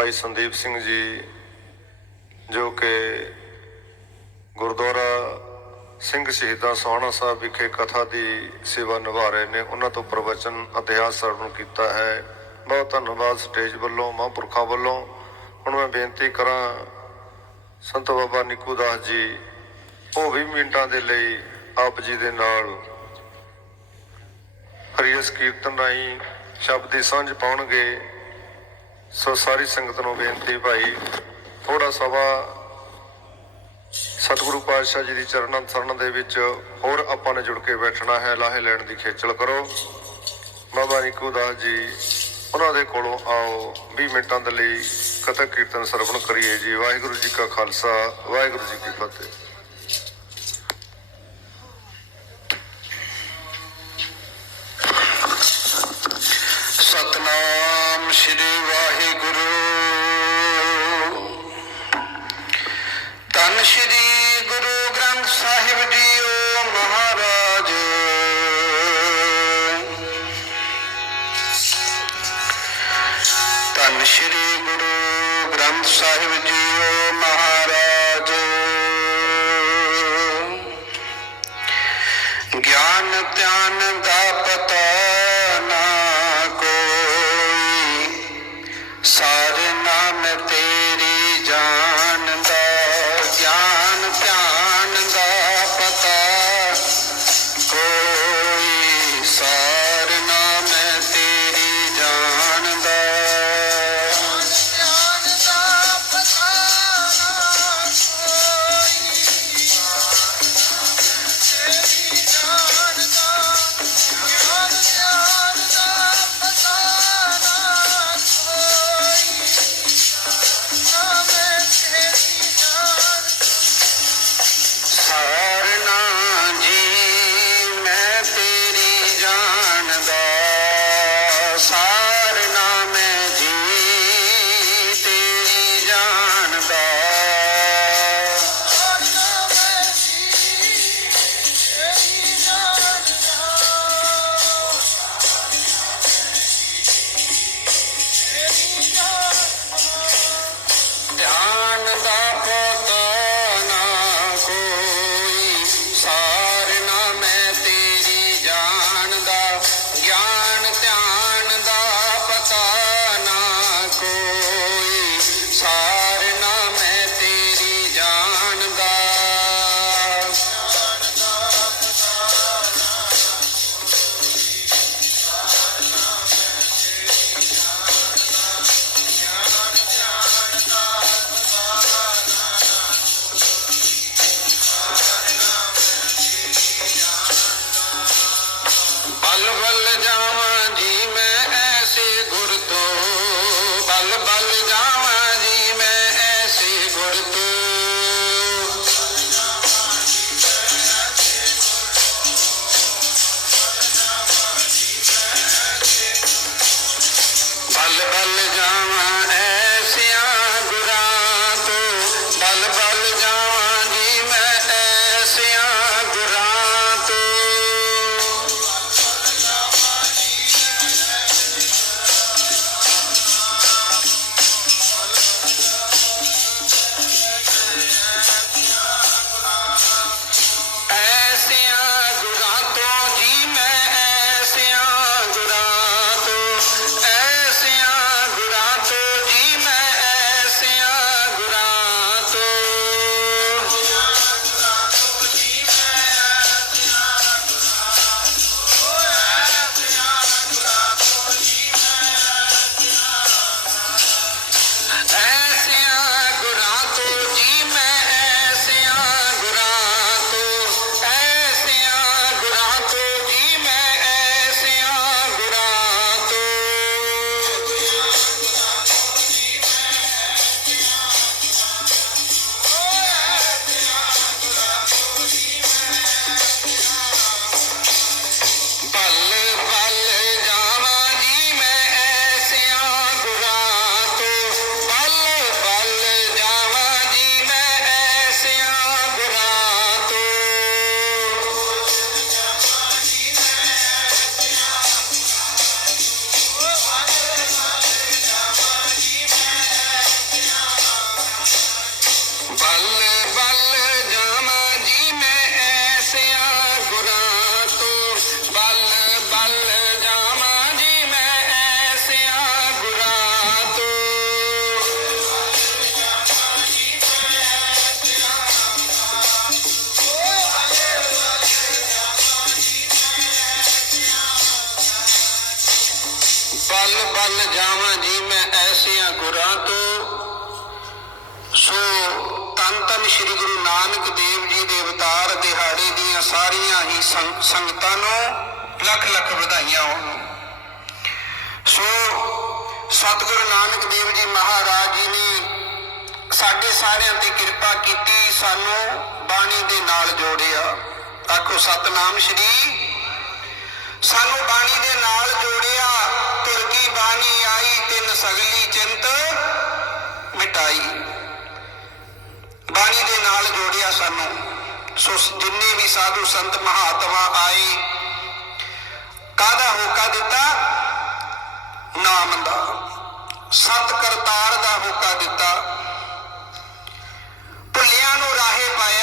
ਭਾਈ ਸੰਦੀਪ ਸਿੰਘ ਜੀ, ਜੋ ਕਿ ਗੁਰਦੁਆਰਾ ਸਿੰਘ ਸ਼ਹੀਦਾਂ ਸੋਹਣਾ ਸਾਹਿਬ ਵਿਖੇ ਕਥਾ ਦੀ ਸੇਵਾ ਨਿਭਾ ਰਹੇ ਨੇ, ਉਹਨਾਂ ਤੋਂ ਪ੍ਰਵਚਨ ਇਤਿਹਾਸ ਸਰਵਣ ਕੀਤਾ ਹੈ। ਬਹੁਤ ਧੰਨਵਾਦ ਸਟੇਜ ਵੱਲੋਂ, ਮਹਾਂਪੁਰਖਾਂ ਵੱਲੋਂ। ਹੁਣ ਮੈਂ ਬੇਨਤੀ ਕਰਾਂ, ਸੰਤ ਬਾਬਾ ਨਿੱਕੂ ਦਾਸ ਜੀ, ਉਹ 20 ਮਿੰਟਾਂ ਦੇ ਲਈ ਆਪ ਜੀ ਦੇ ਨਾਲ ਹਰੀਸ ਕੀਰਤਨ ਰਾਹੀਂ ਸ਼ਬਦ ਦੀ ਸਾਂਝ ਪਾਉਣਗੇ। ਸੋ ਸਾਰੀ ਸੰਗਤ ਨੂੰ ਬੇਨਤੀ ਭਾਈ ਥੋੜਾ ਸਵਾ ਸਤਿਗੁਰੂ ਪਾਤਸ਼ਾਹ ਜੀ ਦੀ ਚਰਨਾਂ ਸ਼ਰਨ ਦੇ ਵਿੱਚ ਹੋਰ ਆਪਾਂ ਨੇ ਜੁੜ ਕੇ ਬੈਠਣਾ ਹੈ, ਲਾਹੇ ਲੈਣ ਦੀ ਖੇਚਲ ਕਰੋ। ਬਾਬਾ ਨਿੱਕੂ ਦਾਸ ਜੀ, ਉਹਨਾਂ ਦੇ ਕੋਲੋਂ ਆਓ 20 ਮਿੰਟਾਂ ਦੇ ਲਈ ਕਥਾ ਕੀਰਤਨ ਸਰਵਣ ਕਰੀਏ ਜੀ। ਵਾਹਿਗੁਰੂ ਜੀ ਕਾ ਖਾਲਸਾ, ਵਾਹਿਗੁਰੂ ਜੀ ਕੀ ਫਤਿਹ। ਸਾਹਿਬ ਜੀਓ আল্লাহ বললে যে ਸ੍ਰੀ ਗੁਰੂ ਨਾਨਕ ਦੇਵ ਜੀ ਦੇ ਅਵਤਾਰ ਦਿਹਾੜੇ ਦੀਆਂ ਸਾਰੀਆਂ ਹੀ ਸੰਗਤਾਂ ਨੂੰ, ਲੱਖ ਲੱਖ ਵਧਾਈਆਂ ਹੋਣ। ਸੋ ਸਤਿਗੁਰੂ ਨਾਨਕ ਦੇਵ ਜੀ ਮਹਾਰਾਜ ਜੀ ਨੇ ਸਾਡੇ ਸਾਰਿਆਂ ਤੇ ਕਿਰਪਾ ਕੀਤੀ, ਸਾਨੂੰ ਬਾਣੀ ਦੇ ਨਾਲ ਜੋੜਿਆ। ਆਖੋ, ਸਤਨਾਮ ਸ਼੍ਰੀ। ਸਾਨੂੰ ਬਾਣੀ ਦੇ ਨਾਲ ਜੋੜਿਆ ਤੁਰਕੀ ਬਾਣੀ ਆਈ, ਤਿੰਨ ਸਗਲੀ ਚਿੰਤ ਮਿਟਾਈ। ਬਾਣੀ ਦੇ ਨਾਲ ਜੋੜਿਆ ਸਾਨੂੰ। ਸੋ ਜਿੰਨੇ ਵੀ ਸਾਧੂ ਸੰਤ ਮਹਾਤਮਾ ਆਏ, ਕਾਹਦਾ ਹੋਕਾ ਦਿੱਤਾ? ਨਾਮ ਦਾ। ਸਤ ਕਰਤਾਰ ਦਾ ਹੋਕਾ ਦਿੱਤਾ। ਭੁੱਲਿਆਂ ਨੂੰ ਰਾਹੇ ਪਾਇਆ